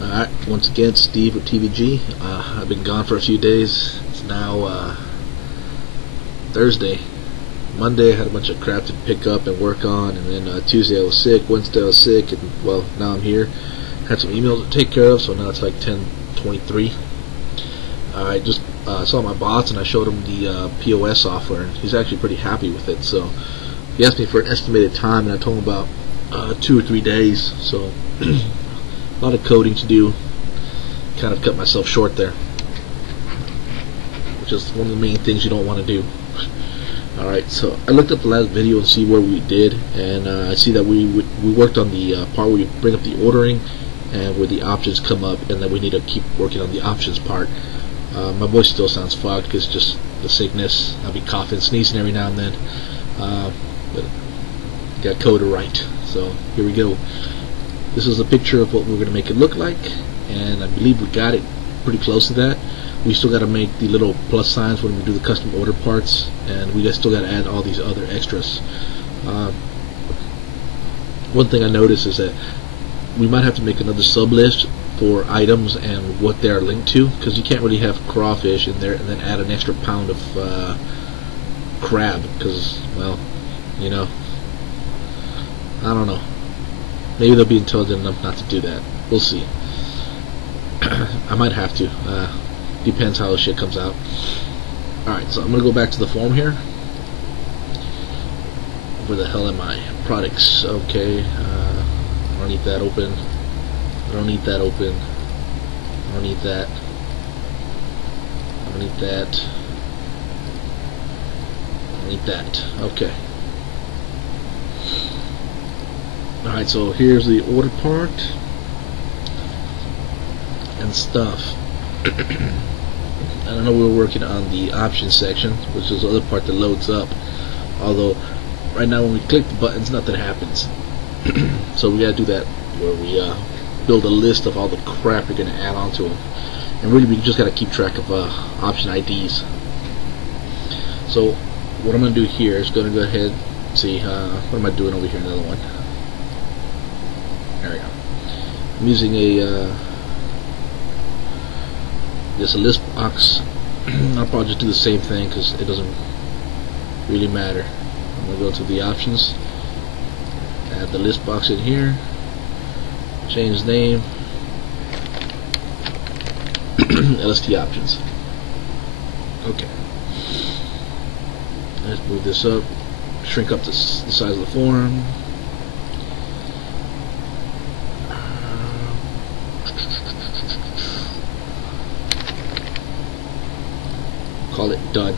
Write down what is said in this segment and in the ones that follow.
Alright, once again, Steve with TVG. I've been gone for a few days. It's now Thursday. Monday I had a bunch of crap to pick up and work on, and then Tuesday I was sick, Wednesday I was sick, and well, now I'm here. Had some emails to take care of, so now it's like 10:23. I just saw my boss and I showed him the PoS software, and he's actually pretty happy with it. So he asked me for an estimated time, and I told him about 2 or 3 days. So a lot of coding to do. Kind of cut myself short there, which is one of the main things you don't want to do. Alright, so I looked up the last video and see where we did, and I see that we worked on the part where you bring up the ordering and where the options come up, and that we need to keep working on the options part. My voice still sounds fogged because just the sickness. I'll be coughing, sneezing every now and then, but got code to write. So here we go. This is a picture of what we're going to make it look like, and I believe we got it pretty close to that. We still got to make the little plus signs when we do the custom order parts, and we still got to add all these other extras. One thing I noticed is that we might have to make another sub list for items and what they are linked to, because you can't really have crawfish in there and then add an extra pound of crab, because, well, you know, I don't know. Maybe they'll be intelligent enough not to do that. We'll see. I might have to. Depends how the shit comes out. Alright, so I'm going to go back to the form here. Where the hell am I? Products. Okay. I don't need that open. I don't need that open. I don't need that. I don't need that. I don't need that. Okay. Alright, so here's the order part and stuff. I know we're working on the options section, which is the other part that loads up. Although, right now when we click the buttons, nothing happens. So we gotta do that where we build a list of all the crap you're gonna add onto them. And really, we just gotta keep track of option IDs. So what I'm gonna do here is gonna go ahead and see what am I doing over here? Another one. There we go. I'm using a just a list box. I'll probably just do the same thing because it doesn't really matter. I'm gonna go to the options, add the list box in here, change name, LST options. Okay. Let's move this up, shrink up the size of the form. Call it done.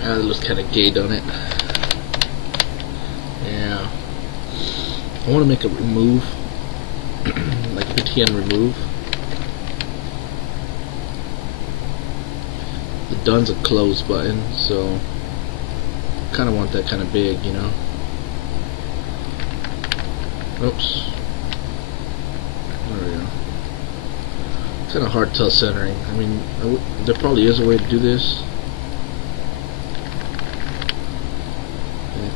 That looks kind of gay, don't it? Yeah. I want to make a remove, like PTN remove. The done's a close button, so kind of want that kind of big, you know. Oops. There we go. It's kind of hard to tell centering. I mean, there probably is a way to do this.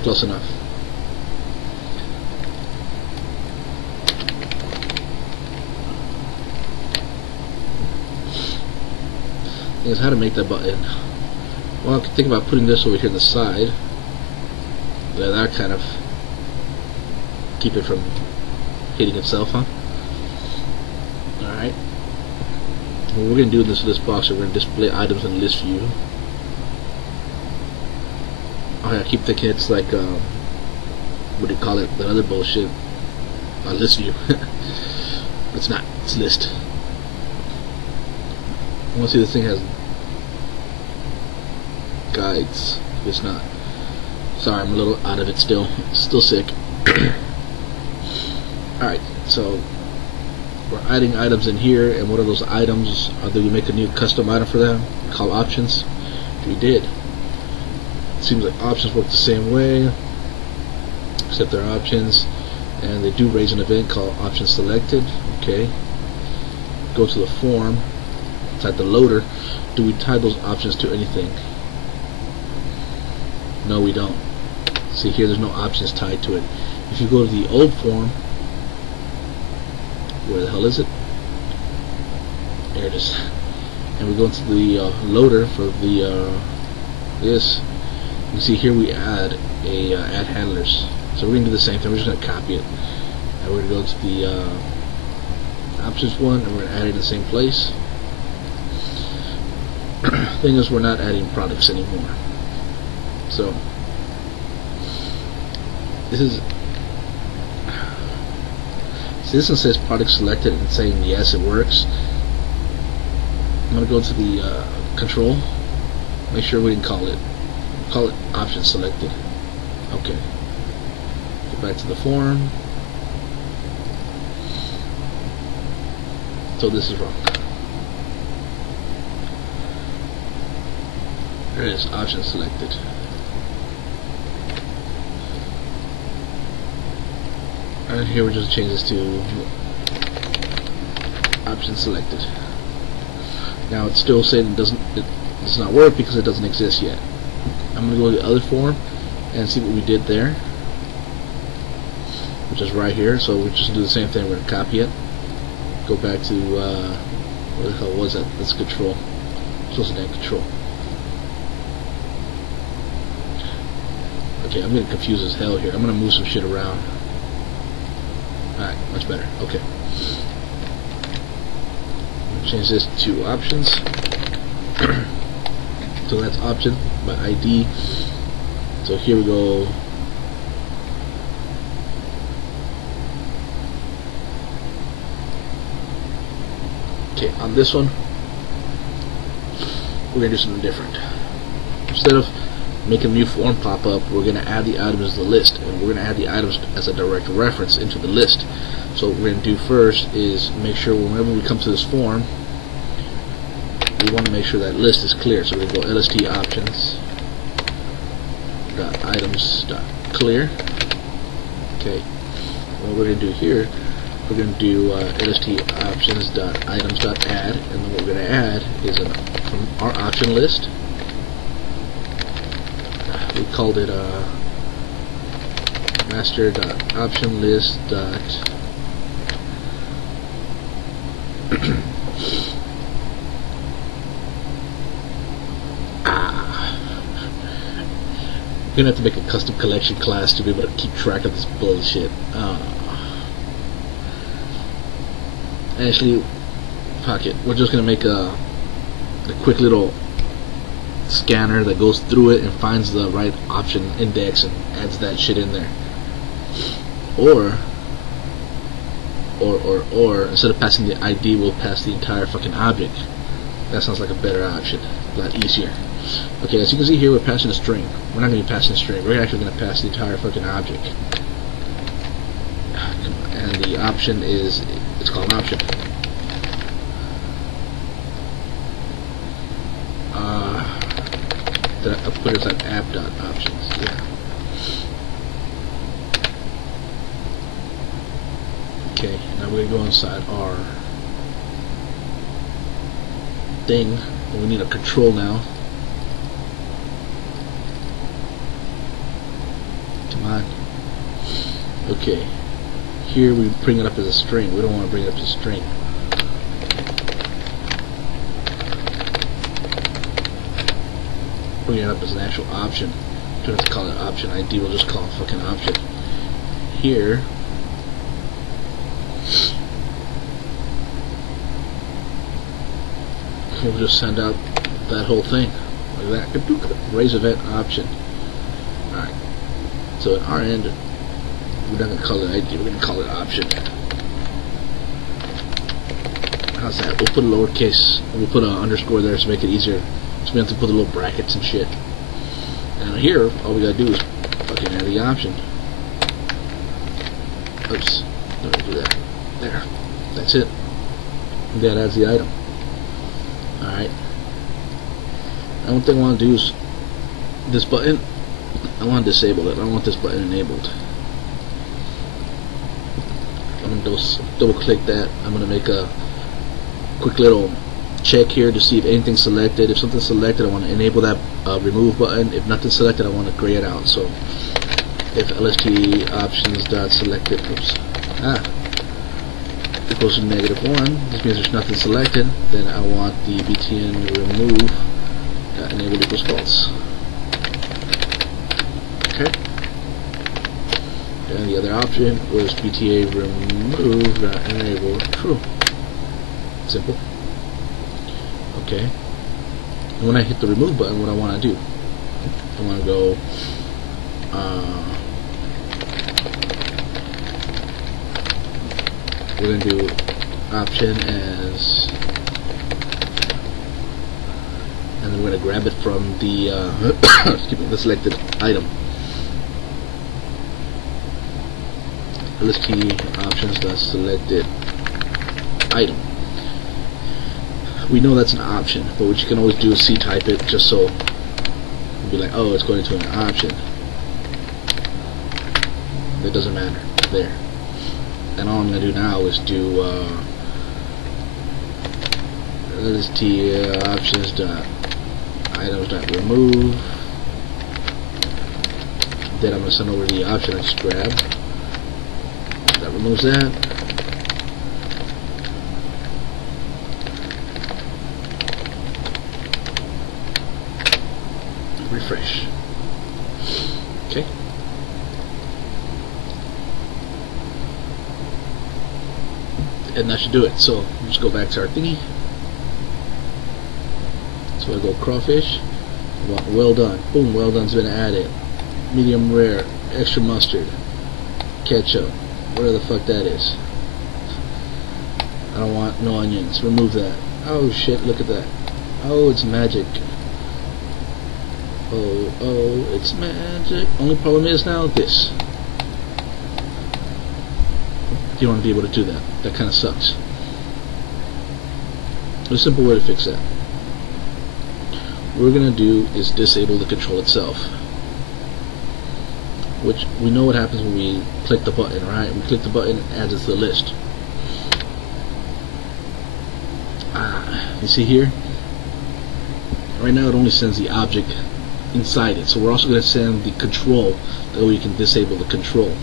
Close enough. Thing is, how to make that button. Well, I could think about putting this over here on the side. That kind of keep it from hitting itself, huh? Alright. What we're going to do in this list box is we're going to display items in list view. Oh yeah, I keep thinking it's like, what do you call it, the other bullshit, list view. It's not, it's list. I want to see this thing has guides. It's not. Sorry, I'm a little out of it still. Still sick. Alright, so we're adding items in here, and what are those items? Do we make a new custom item for them? Call options? We did. It seems like options work the same way, except they're options. and they do raise an event called option selected. Okay, go to the form, inside the loader. Do we tie those options to anything? No, we don't. See here, there's no options tied to it. If you go to the old form, where the hell is it? There it is. And we go into the loader for the this. You see here we add a add handlers. So we're gonna do the same thing. We're just gonna copy it, and we're gonna go to the options one, and we're gonna add it in the same place. Thing is, we're not adding products anymore. So this one says product selected and saying yes, it works. I'm gonna go to the control. Make sure we didn't call it option selected. Okay. Go back to the form. So this is wrong. There it is, option selected. And here we just change this to option selected. Now it's still saying it does not work because it doesn't exist yet. I'm going to go to the other form and see what we did there, which is right here. So we just do the same thing. We're going to copy it. Go back to where the hell was that? That's control. Supposed to name control. Okay, I'm getting confused as hell here. I'm going to move some shit around. Alright, much better. Okay. Change this to options. So that's option by ID. So here we go. Okay, on this one, we're gonna do something different. Instead of making a new form pop up, we're gonna add the items to the list, and we're gonna add the items as a direct reference into the list. So what we're gonna do first is make sure whenever we come to this form, we want to make sure that list is clear. So we're gonna go lst options dot items dot clear. Okay. What we're gonna do here, we're gonna do lst options dot items dot add, and then what we're gonna add is from our option list. We called it master dot option list dot we're gonna have to make a custom collection class to be able to keep track of this bullshit. Actually, fuck it. We're just gonna make a quick little scanner that goes through it and finds the right option index and adds that shit in there. Or instead of passing the ID, we'll pass the entire fucking object. That sounds like a better option, a lot easier. Okay, as you can see here, we're passing a string. We're not going to be passing a string. We're actually going to pass the entire fucking object. And the option is, it's called option. I put it as app.options. Yeah. Okay, now we're going to go inside our thing, and we need a control now. Come on. Okay, here we bring it up as a string. We don't want to bring it up as a string. Bring it up as an actual option. Don't have to call it option ID, we'll just call it fucking option. Here, we'll just send out that whole thing like that. Raise event option. Alright. So at our end, we're not going to call it ID, we're going to call it option. How's that? We'll put a lowercase, we'll put an underscore there to make it easier. So we have to put the little brackets and shit. And here, all we gotta do is fucking add the option. Oops. Don't do that. There. That's it. That adds the item. Alright. Now one thing I want to do is this button, I want to disable it. I don't want this button enabled. I'm going to double click that. I'm going to make a quick little check here to see if anything's selected. If something's selected, I want to enable that remove button. If nothing's selected, I want to gray it out. So if LST options dot selected equals to -1, this means there's nothing selected. Then I want the btn remove dot enabled equals false. Okay. And the other option was bta remove dot enable true. Simple. Okay. And when I hit the remove button, what I want to do, I want to go we're going to do option as, and then we're going to grab it from the excuse me, the selected item. LST options dot selected item. We know that's an option, but what you can always do is C-type it, just so you'll be like, oh, it's going to an option. It doesn't matter. There. And all I'm going to do now is do LST options dot items dot remove. Then I'm going to send over the option I just grabbed. That removes that. Refresh. Okay. And that should do it. So let's go back to our thingy. So I go crawfish. Well done. Boom. Well done's been added. Medium rare. Extra mustard. Ketchup. Whatever the fuck that is. I don't want no onions. Remove that. Oh shit! Look at that. Oh, it's magic. Oh, it's magic. Only problem is now this. You don't want to be able to do that. That kind of sucks. There's a simple way to fix that. What we're going to do is disable the control itself. Which we know what happens when we click the button, right? We click the button, it adds it to the list. You see here? Right now it only sends the object inside it, so we're also going to send the control, that way you can disable the control.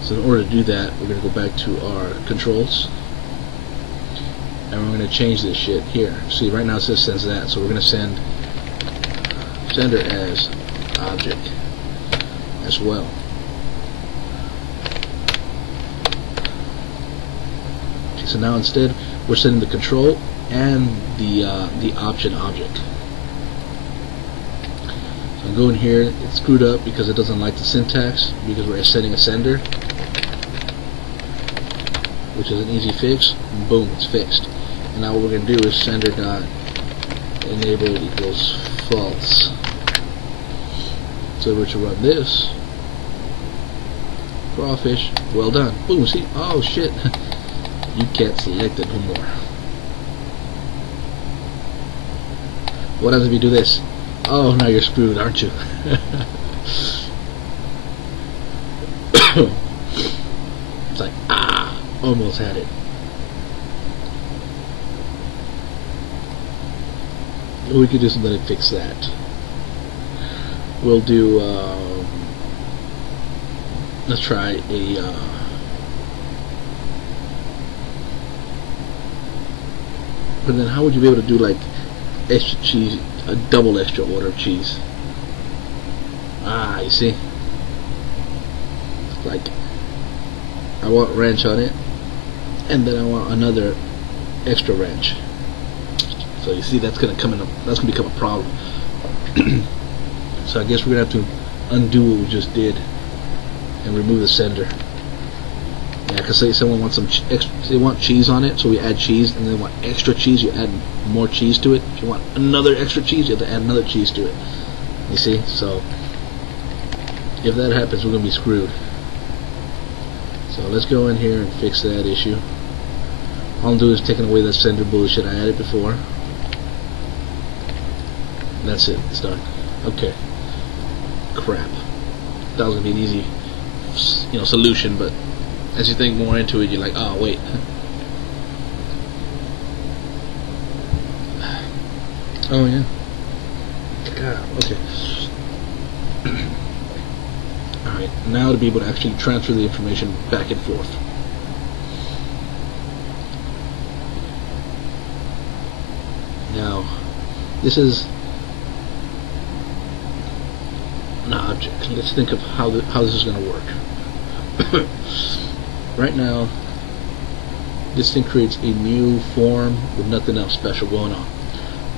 So in order to do that, we're going to go back to our controls, and we're going to change this shit here. See, right now it says sends that, so we're going to send sender as object as well. Okay, so now instead we're sending the control and the option object. So I go in here, it's screwed up because it doesn't like the syntax, because we're setting a sender, which is an easy fix. And boom, it's fixed. And now what we're going to do is sender dot enable equals false. So we're to run this. Crawfish, well done. Boom, see? Oh shit. You can't select it no more. What happens if you do this? Oh, now you're screwed, aren't you? It's like, almost had it. We could do something to fix that. We'll do, let's try a, but then how would you be able to do like extra cheese, a double extra order of cheese? You see? Like, I want ranch on it, and then I want another extra ranch. So you see, that's gonna become a problem. So I guess we're gonna have to undo what we just did and remove the sender. Yeah, because say someone wants they want cheese on it, so we add cheese, and then they want extra cheese, you add more cheese to it. If you want another extra cheese, you have to add another cheese to it. You see? So if that happens, we're gonna be screwed. So let's go in here and fix that issue. All I'm doing is taking away that sender bullshit I added before. That's it. It's done. Okay. Crap. That was gonna be an easy, solution, but as you think more into it, you're like, oh wait. Oh yeah. God, okay. Alright, now to be able to actually transfer the information back and forth. Now, this is an object. Let's think of how this is going to work. Right now, this thing creates a new form with nothing else special going on.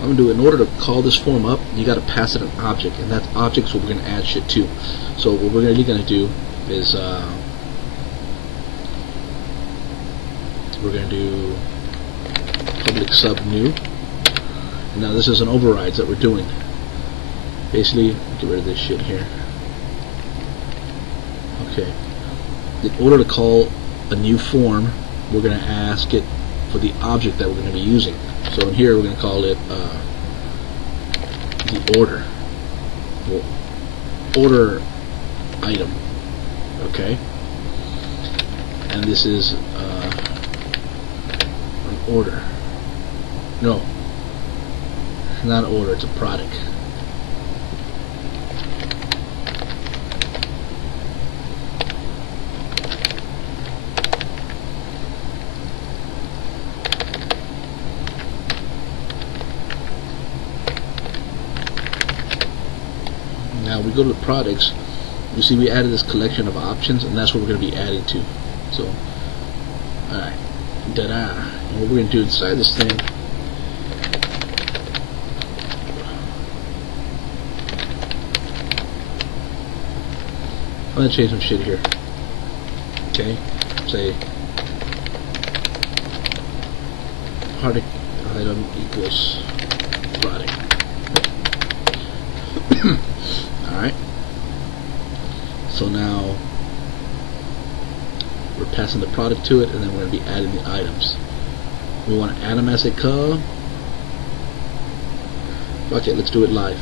I'm going to do, in order to call this form up, you got to pass it an object, and that object's what we're going to add shit to. So what we're really going to do is we're going to do public sub new. And now this is an overrides that we're doing. Basically, get rid of this shit here. Okay. In order to call a new form, we're going to ask it for the object that we're going to be using. So in here we're going to call it the order. Well, order item. Okay. And this is an order. No. Not an order, it's a product. Now we go to the products. You see we added this collection of options, and that's what we're going to be adding to. So, alright, da-da. And what we're going to do inside this thing, I'm going to change some shit here. Okay, say product item equals product. Alright. So now we're passing the product to it, and then we're going to be adding the items. We want to add them as they come. Okay, let's do it live.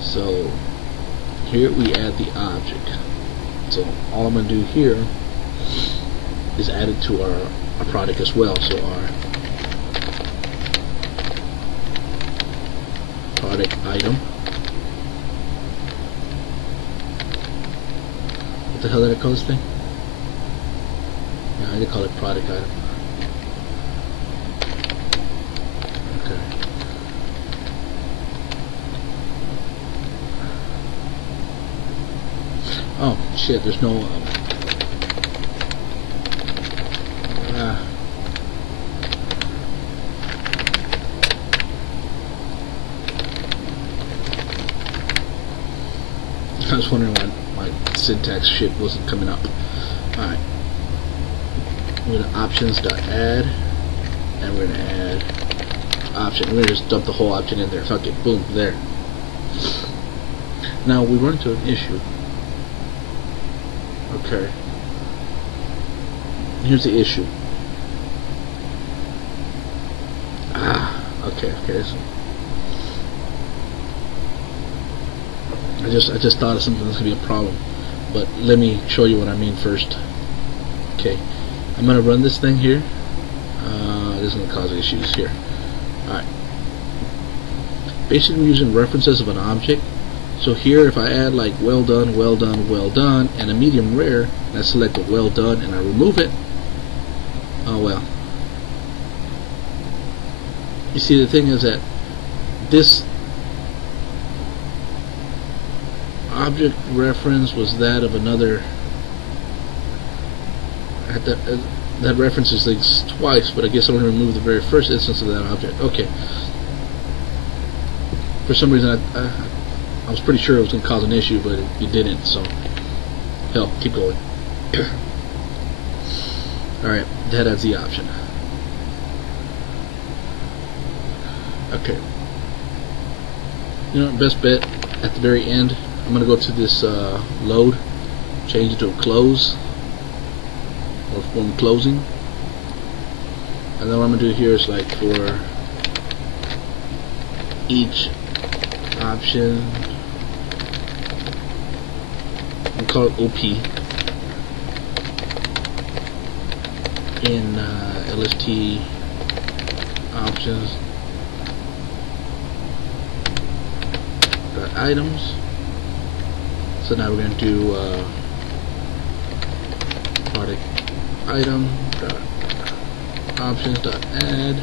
So here we add the object. So all I'm going to do here is add it to our product as well. So our product item. What the hell did I call this thing? Yeah, I did call it product item. Okay. Oh shit, there's no I was wondering why my syntax shit wasn't coming up. Alright. We're going to options.add, and we're going to add option. We're going to just dump the whole option in there. Fuck it. Boom. There. Now we run into an issue. Okay. Here's the issue. Okay. So I just thought of something that's gonna be a problem, but let me show you what I mean first. Okay, I'm gonna run this thing here. This is gonna cause issues here. Alright. Basically, we're using references of an object. So here, if I add like well done, well done, well done, and a medium rare, and I select a well done and I remove it, oh well. You see, the thing is that this object reference was that of another. That references things twice, but I guess I want to remove the very first instance of that object. Okay. For some reason, I was pretty sure it was going to cause an issue, but it didn't. So, hell, keep going. All right, that adds the option. Okay. You know, best bet at the very end, I'm going to go to this load, change it to a close, or form closing. And then what I'm going to do here is like for each option, I'm going to call it OP. in LST options items. So now we're going to do product item options add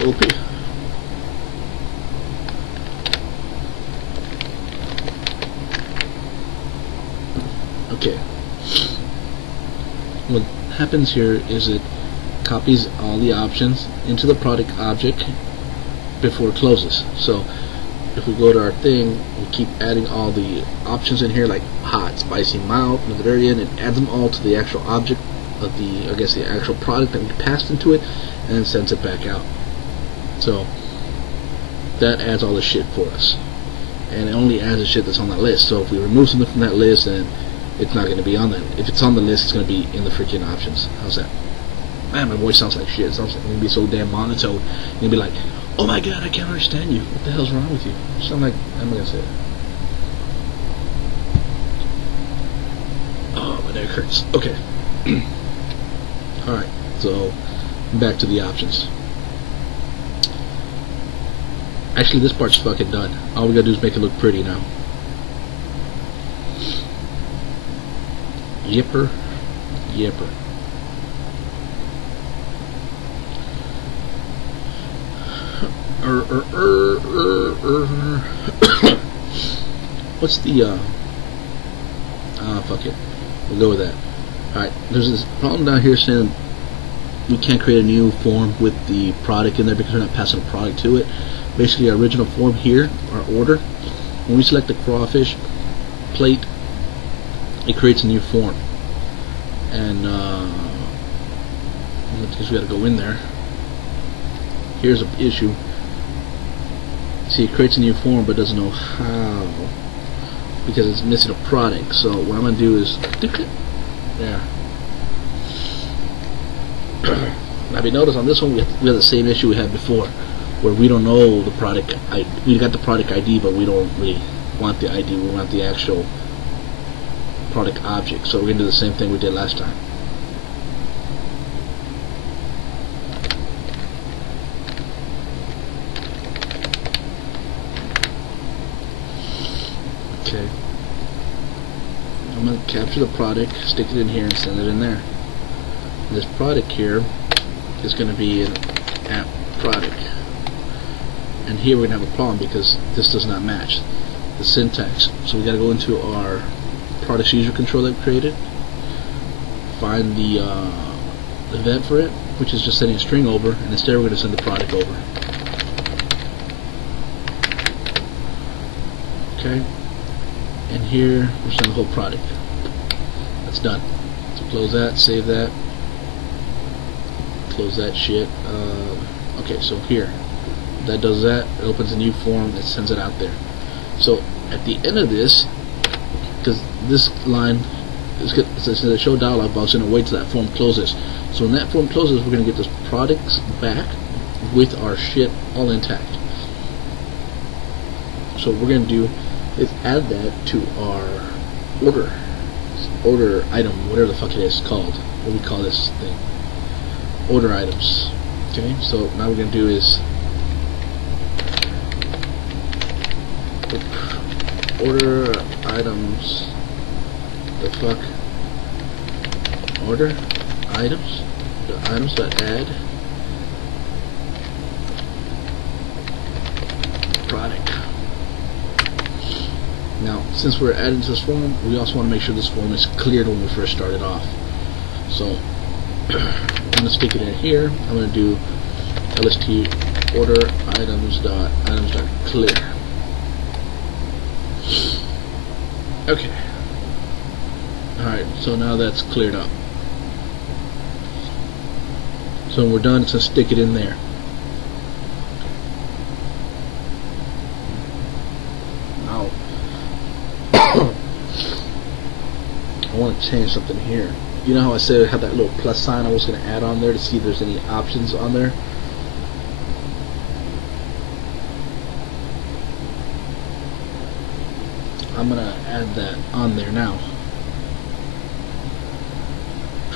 OP. Okay. What happens here is it copies all the options into the product object before it closes. So if we go to our thing, we keep adding all the options in here, like hot, spicy, mild, and at the very end it adds them all to the actual object of the, I guess, the actual product that we passed into it, and then sends it back out. So that adds all the shit for us, and it only adds the shit that's on that list. So if we remove something from that list, then it's not going to be on that. If it's on the list, it's going to be in the freaking options. How's that? Man, my voice sounds like shit. It sounds like I'm going to be so damn monotone. You're going to be like, oh my god, I can't understand you. What the hell's wrong with you? You sound like, I'm going to say it. Oh, my neck hurts. Okay. Alright, so back to the options. Actually, this part's fucking done. All we gotta do is make it look pretty now. Yipper. What's the fuck it. We'll go with that. Alright, there's this problem down here saying we can't create a new form with the product in there because we're not passing a product to it. Basically, our original form here, our order, when we select the crawfish plate, it creates a new form. And because we gotta go in there. Here's an issue. See, it creates a new form but doesn't know how, because it's missing a product. So what I'm gonna do is there. Now, if you notice on this one, we have the same issue we had before, where we don't know the product. We got the product ID, but we don't really want the ID. We want the actual product object. So we're gonna do the same thing we did last time. Okay. I'm going to capture the product, stick it in here, and send it in there. And this product here is going to be an app product. And here we're going to have a problem because this does not match the syntax. So we got to go into our products user control that we created, find the event for it, which is just sending a string over, and instead we're going to send the product over. Okay. And here we're sending the whole product. That's done. So close that, save that, close that shit. Okay, so here, that does that. It opens a new form that sends it out there. So at the end of this, because this line is good, it says the show dialog box, and it waits till that form closes. So when that form closes, we're going to get this products back with our shit all intact. So what we're going to do is add that to our order item, whatever the fuck it is called. What do we call this thing? Order items. Okay, so now what we're going to do is order items. The fuck? Order items. The items that add product. Now, since we're adding to this form, we also want to make sure this form is cleared when we first started off. So I'm going to stick it in here. I'm going to do lst order items.clear. Okay. Alright, so now that's cleared up. So when we're done, it's going to stick it in there. Now, I want to change something here. You know how I said I had that little plus sign I was going to add on there to see if there's any options on there? I'm going to add that on there now.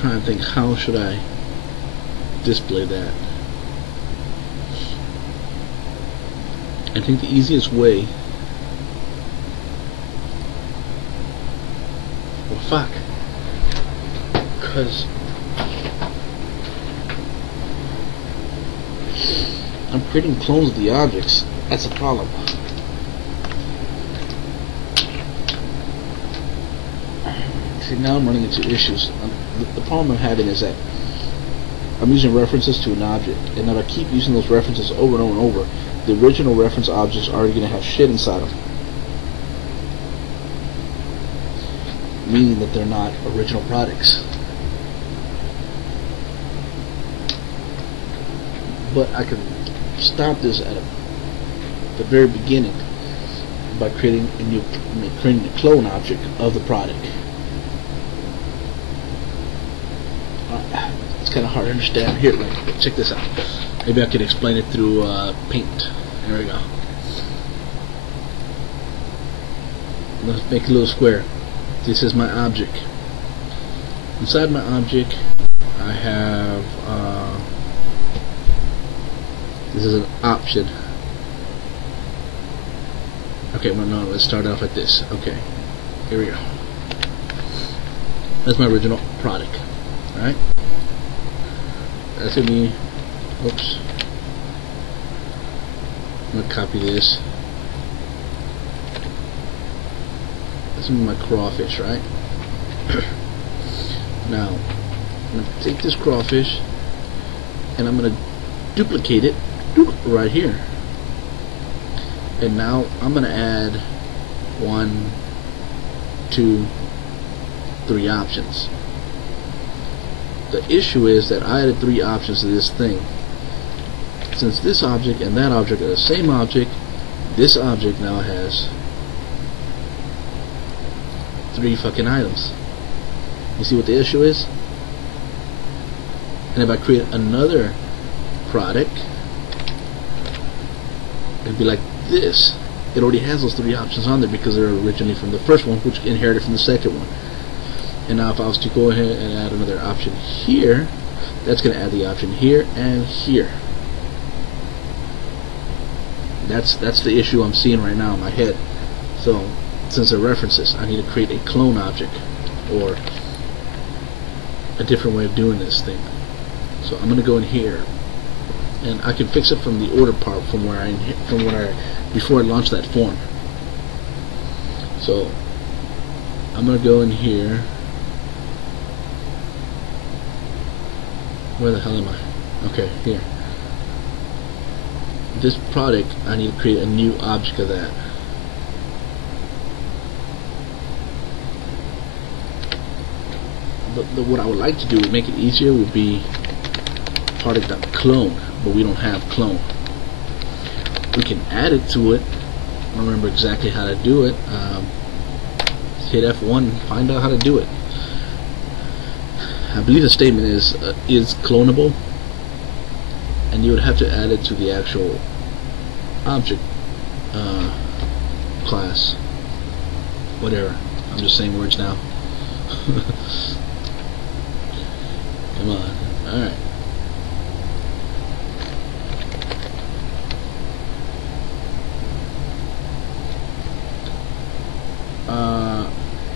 trying to think, how should I display that? I think the easiest way, well, fuck, because I'm creating clones of the objects. That's a problem. See, now I'm running into issues. The problem I'm having is that I'm using references to an object, and if I keep using those references over and over and over, the original reference objects are going to have shit inside them, meaning that they're not original products. But I can stop this at the very beginning by creating a clone object of the product. It's kind of hard to understand. Here, check this out. Maybe I could explain it through paint. There we go. Let's make a little square. This is my object. Inside my object, I have this is an option. Okay, well, no, let's start off at this. Okay, here we go. That's my original product. Alright? That's gonna be, oops. I'm gonna copy this. This is my crawfish, right? Now, I'm gonna take this crawfish and I'm gonna duplicate it right here. And now I'm gonna add 1, 2, 3 options. The issue is that I added 3 options to this thing. Since this object and that object are the same object, this object now has 3 fucking items. You see what the issue is? And if I create another product, it'd be like this. It already has those 3 options on there because they're originally from the first one, which inherited from the second one. And now if I was to go ahead and add another option here, that's going to add the option here and here. That's the issue I'm seeing right now in my head. So since they're references, I need to create a clone object or a different way of doing this thing. So I'm going to go in here, and I can fix it from the order part from where before I launch that form. So I'm going to go in here. Where the hell am I? Okay, here. This product, I need to create a new object of that. What I would like to do to make it easier would be product.clone, but we don't have clone. We can add it to it. I don't remember exactly how to do it. Hit F1 and find out how to do it. I believe the statement is clonable, and you would have to add it to the actual object class. Whatever. I'm just saying words now. Come on. Alright.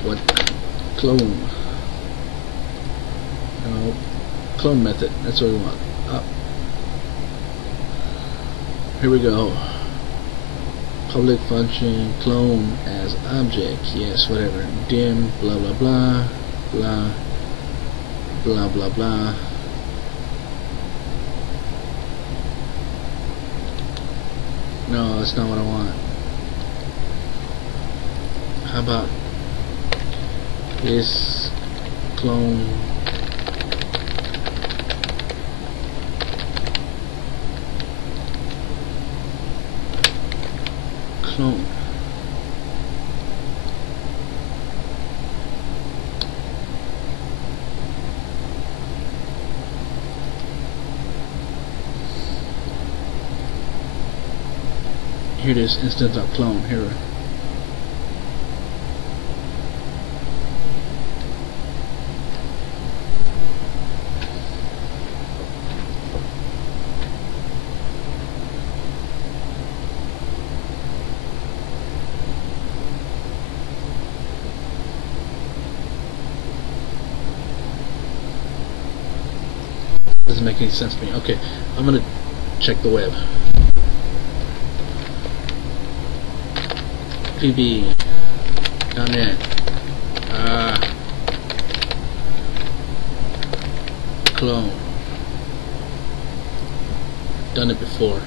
What? Clone. No. Clone method. That's what we want. Here we go. Public function clone as object. Yes, whatever. Dim blah blah blah blah blah blah blah. No, that's not what I want. How about is clone clone? Here it is, instance.clone. Here. Doesn't make any sense to me. Okay, I'm gonna check the web. pb.net. Clone. Done it before.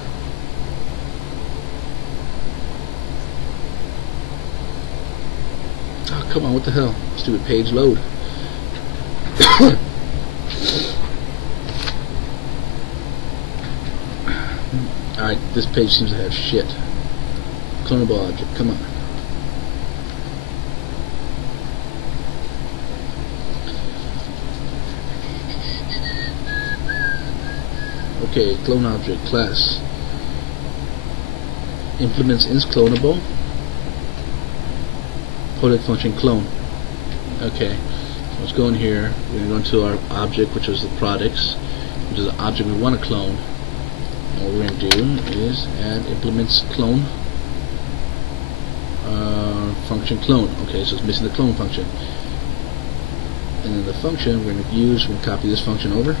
Oh, come on, what the hell? Stupid page load. Alright, this page seems to have shit. Clonable object, come on. Okay, clone object, class. Implements is clonable. Product function clone. Okay, so let's go in here. We're going to go into our object, which is the products, which is the object we want to clone. And what we're going to do is add implements clone function clone. Okay, so it's missing the clone function. And then the function we're going to use, we're going to copy this function over,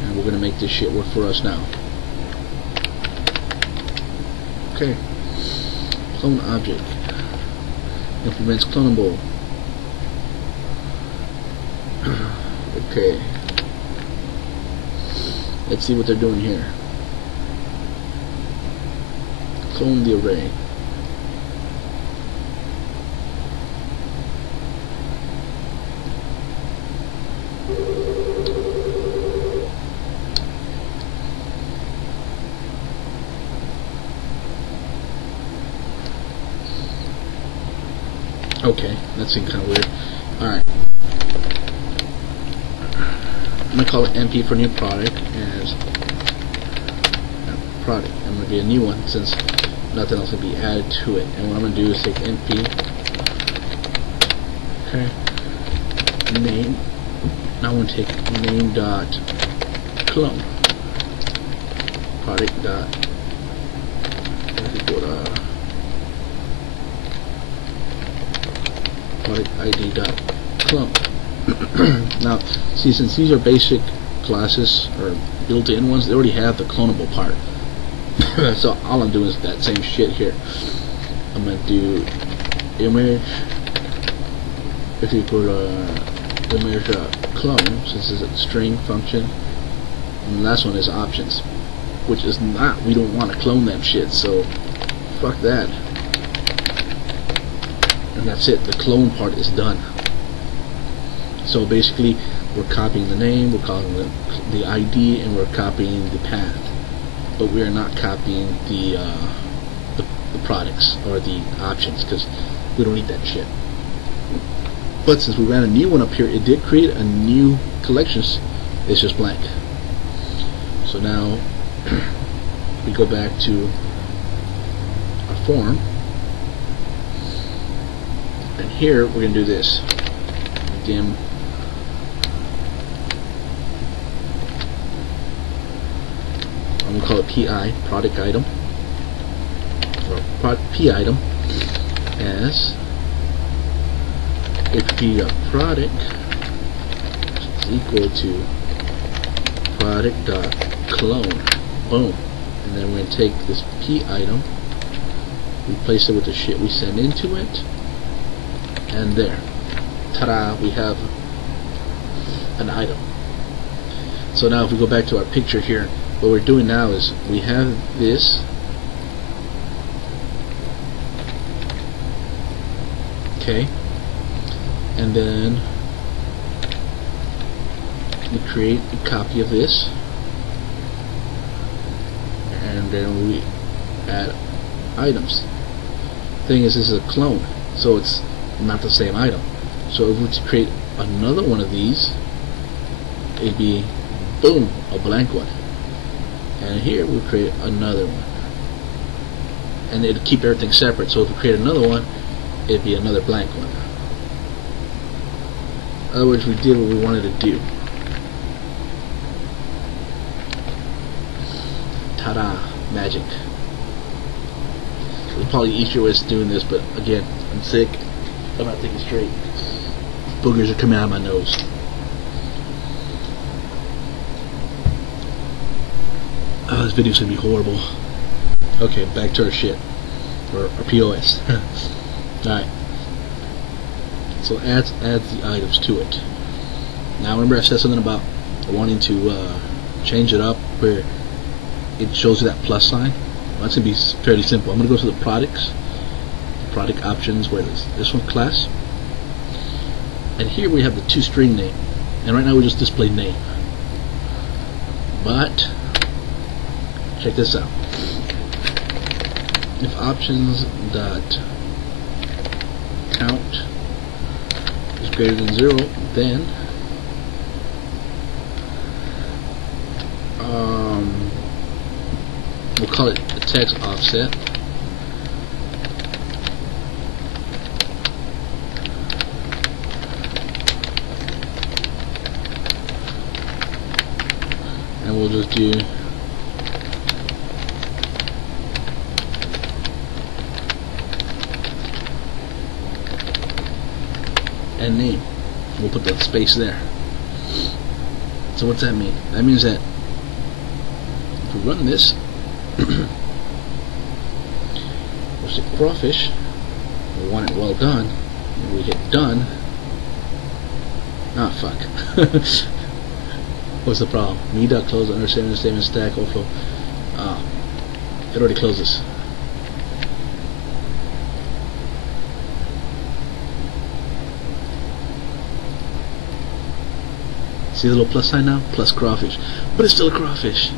and we're going to make this shit work for us now. Okay, clone object. Implements clonable. Okay. Let's see what they're doing here. Clone the array. Okay, that seems kind of weird. Alright. I'm going to call it NP for new product as product. I'm going to get a new one since nothing else will be added to it. And what I'm going to do is take NP. Okay. Name. Now I'm going to take name dot clone. Product dot. Product ID dot clone. Now, see, since these are basic classes or built-in ones, they already have the clonable part. So all I'm doing is that same shit here. I'm gonna do image if equal to image clone, since it's a string function, and the last one is options, which is not. We don't want to clone that shit, so fuck that. And that's it. The clone part is done. So basically, we're copying the name, we're copying the ID, and we're copying the path, but we are not copying the products or the options, because we don't need that shit. But since we ran a new one up here, it did create a new collections. It's just blank. So now we go back to our form, and here we're going to do this. Dim. I'm going to call it PI, product item, or P item, as HP product is equal to product dot clone. Boom. And then we're going to take this P item, replace it with the shit we send into it, and there. Ta-da, we have an item. So now if we go back to our picture here, what we're doing now is we have this, okay, and then we create a copy of this, and then we add items. Thing is, this is a clone, so it's not the same item. So if we were to create another one of these, it'd be boom, a blank one. And here we'll create another one, and it'll keep everything separate. So if we create another one, it'd be another blank one. In other words, we did what we wanted to do. Ta-da, magic. There's probably easier ways of doing this, but again, I'm sick. I'm not thinking straight. Boogers are coming out of my nose. Oh, this video's gonna be horrible. Okay, back to our shit. Or POS. Alright. So adds the items to it. Now remember I said something about wanting to change it up where it shows you that plus sign? Well, that's going to be fairly simple. I'm going to go to the products, product options, where this one, class. And here we have the toString name. And right now we just display name. But check this out. If options dot count is greater than 0, then we'll call it a text offset. And we'll just do and name. We'll put the space there. So what's that mean? That means that if we run this, we'll say crawfish, we want it well done, and we hit done. Ah, fuck. What's the problem? Me.close understatement statement stack overflow. Ah, it already closes. See the little plus sign now? Plus crawfish. But it's still a crawfish.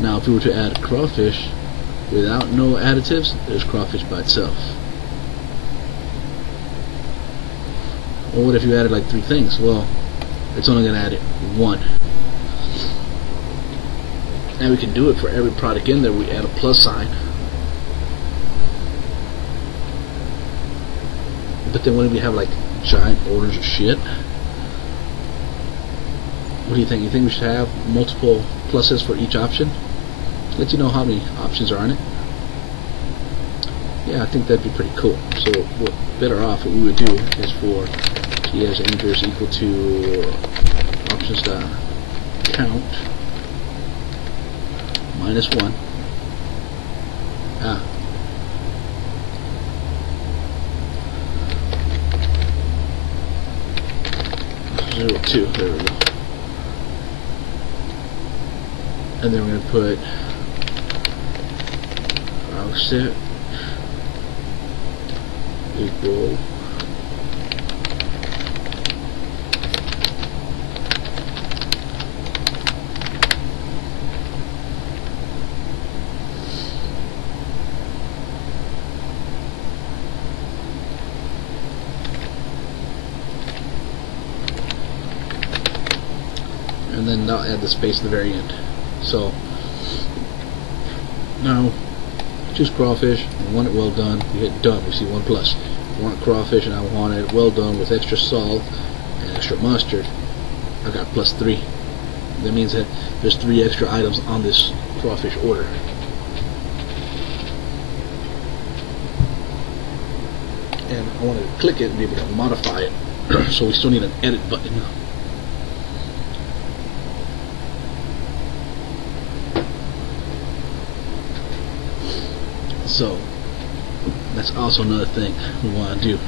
Now if we were to add crawfish without no additives, there's crawfish by itself. Or what if you added like 3 things? Well, it's only going to add it 1. And we can do it for every product in there. We add a plus sign. But then when we have like giant orders of shit, what do you think? You think we should have multiple pluses for each option? Let you know how many options are on it. Yeah, I think that'd be pretty cool. So what better off what we would do is for ts enters equal to options dot count -1. Ah. 02. There we go. And then we're going to put offset equal and then I'll add the space at the very end. So now choose crawfish and want it well done. You hit done. We see 1 plus. I want crawfish and I want it well done with extra salt and extra mustard. I got +3. That means that there's 3 extra items on this crawfish order. And I want to click it and be able to modify it. So we still need an edit button. So that's also another thing we want to do.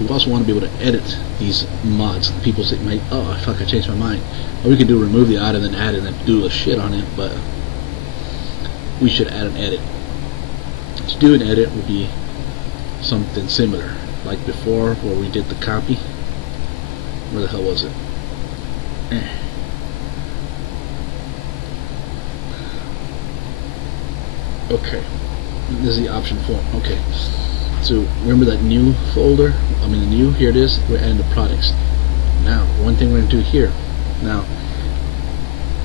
We also want to be able to edit these mods. People say, "Oh, fuck! I changed my mind." Or we could do remove the item, then add it, and do a shit on it. But we should add an edit. To do an edit would be something similar, like before, where we did the copy. Where the hell was it? Okay, this is the option form. Okay, so remember that new folder? I mean the new, here it is, we're adding the products. Now, one thing we're going to do here. Now,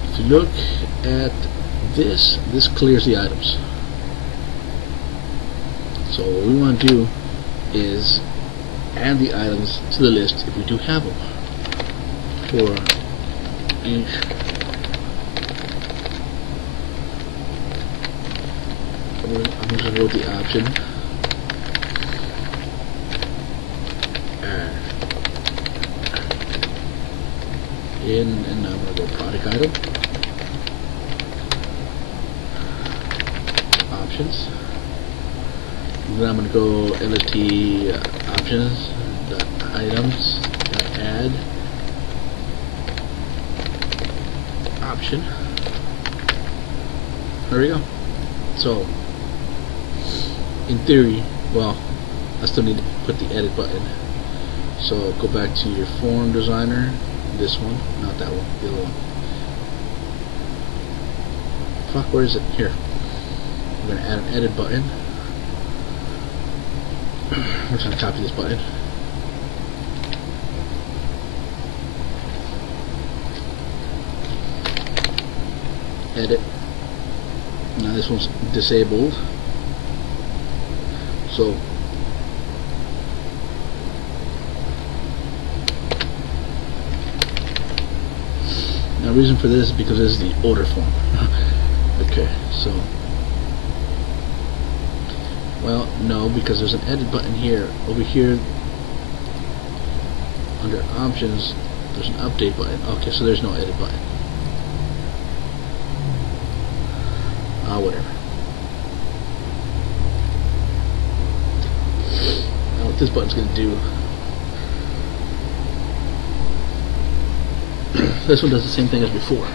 if you look at this clears the items. So what we want to do is add the items to the list if we do have them. For each I'm going to wrote the option in, and I'm going to go product item, options, and then I'm going to go LFT options, items, add option. There we go. So in theory, well, I still need to put the edit button. So go back to your form designer, this one, not that one, the other one. Fuck, where is it? Here. I'm going to add an edit button. We're just going to copy this button. Edit. Now this one's disabled. So now the reason for this is because this is the order form. Okay, so well, no, because there's an edit button here. Over here under options there's an update button. Okay, so there's no edit button. Whatever. Now what this button's going to do, this one does the same thing as before,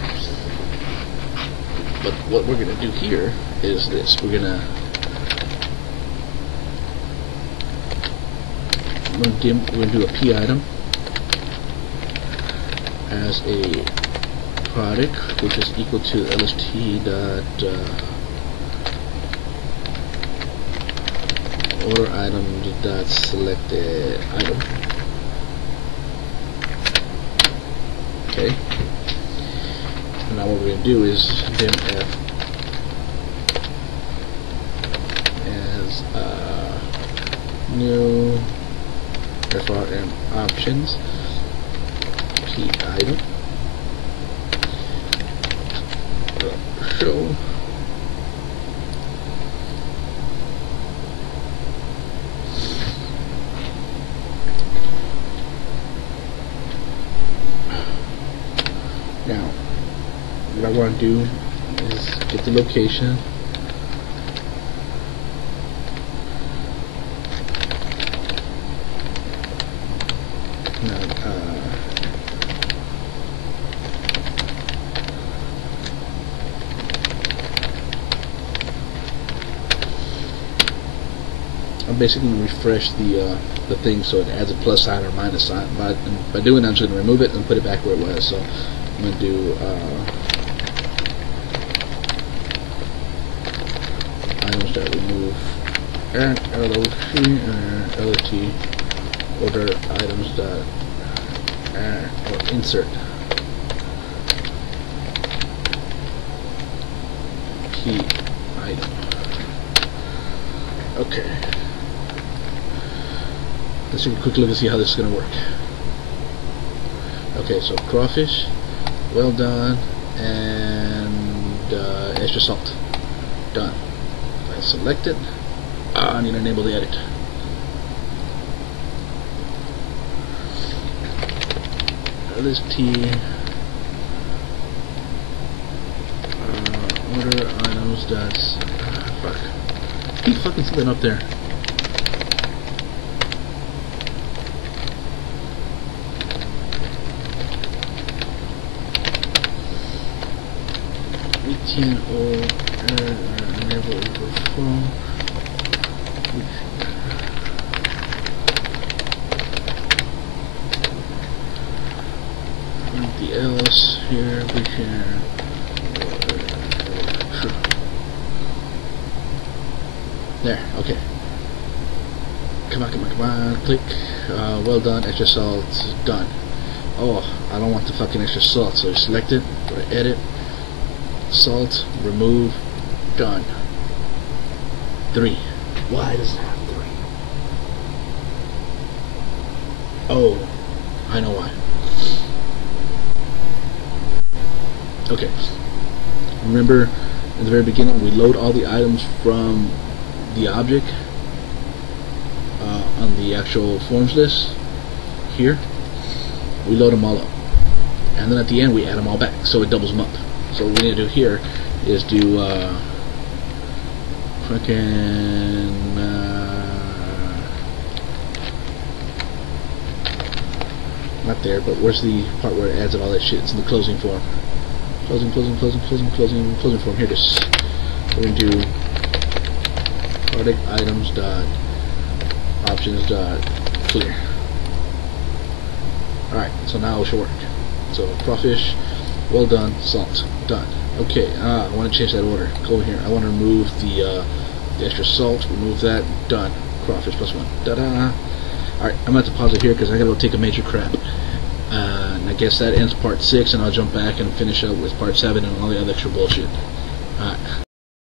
but what we're going to do here is this. We're going to do a P item as a product, which is equal to LST dot order item dot selected item. Okay. And now what we're going to do is dim f as new FRM options key item. Show now what I want to do is get the location, I'm basically going to refresh the thing so it adds a plus sign or minus sign. By doing that, I'm just going to remove it and put it back where it was. So I'm going to do items that remove LFT order items that or insert key item. Okay. Let's take a quick look and see how this is going to work. Okay, so crawfish, well done, and extra salt, done. If I select it, I need to enable the edit. LST order items that's fuck. Keep fucking something up there. Enable overflow. Anything else here we can. There, okay. Come on, click. Well done, extra salt, done. Oh, I don't want the fucking extra salt, so select it, go to edit, salt, remove, done. 3. Why does it have 3? Oh, I know why. Okay. Remember, in the very beginning, we load all the items from the object on the actual forms list. Here, we load them all up. and then at the end we add them all back, so it doubles them up. So what we need to do here is do not there, but where's the part where it adds all that shit? It's in the closing form. Closing form. Here it is. We're going to do product items dot options dot clear. Alright, so now it should work. So crawfish, well done, salt, done. Okay, I want to change that order. Go over here. I want to remove the extra salt. Remove that. Done. Crawfish plus 1. Da-da. Alright, I'm going to have to pause it here because I got to go take a major crap. And I guess that ends part 6, and I'll jump back and finish up with part 7 and all the other extra bullshit. Alright.